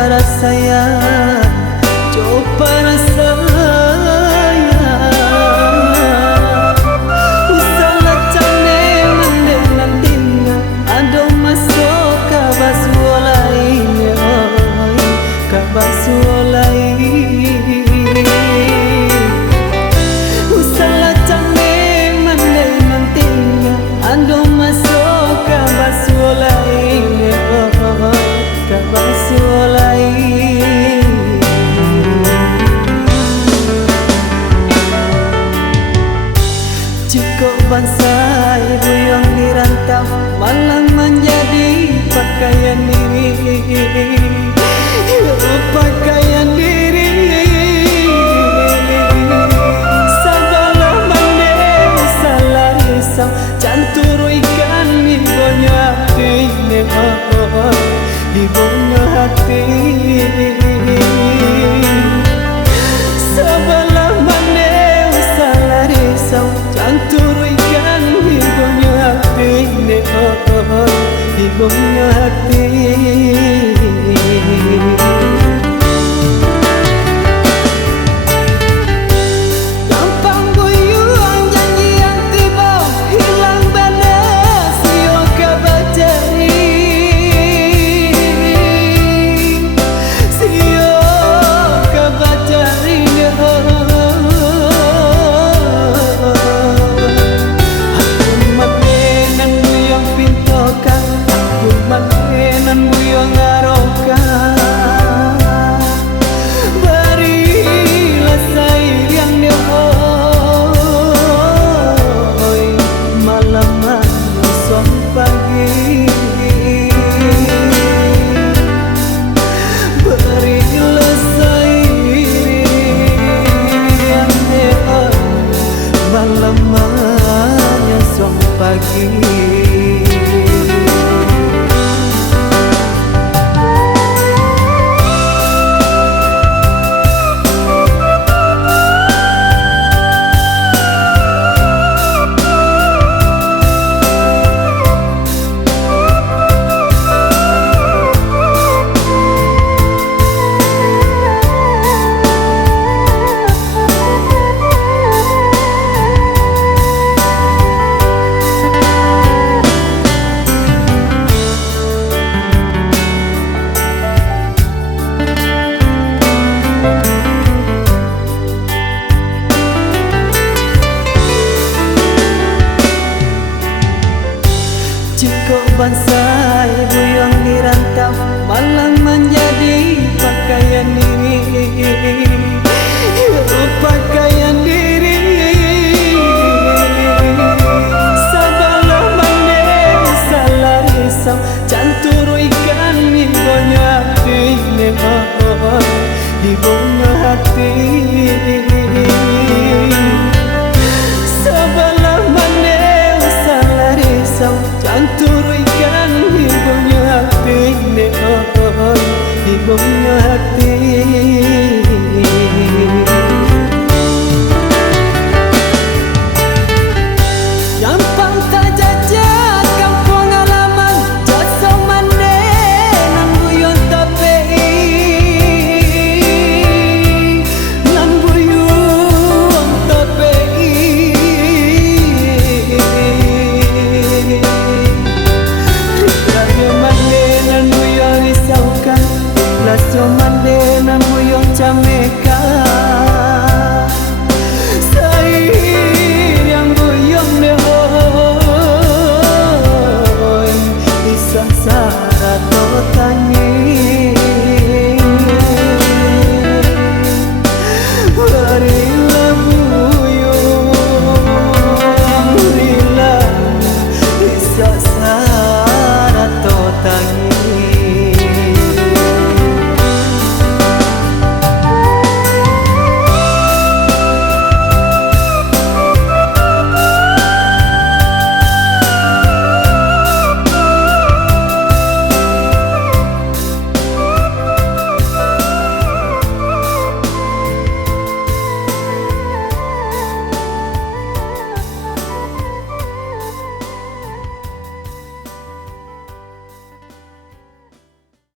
para sayang, jauh para sayang. Usaha cane mende nantinya, ado masuk ke basu lainnya, ke basu lain. Usaha cane mende nantinya, ado masuk ke basu lainnya, ke basu lain. Jika bangsa ibu yang dirantau malang menjadi pakaian diri, pakaian diri. Sabalah mande salah risau, canturu ikan ibunya hati, ibunya hati. Sabalah mande salah risau, canturu ikan ibunya hati, ibunya hati. Gampang buyuang janji yang tiba, hilang benar sio kabajari, sio kabajari. Aku matenan buyang pintokan, aku matenan buyang arokan. Berilah sayang dia hoy, malaman son pagi. Berilah sayang dia malaman son pagi. Jika bangsa ibu yang dirantau malang menjadi pakaian diri, pakaian diri. Sabalah mande salah risau, canturu ikan ibunya hati, ibunya hati. Sabalah mande salah risau, canturu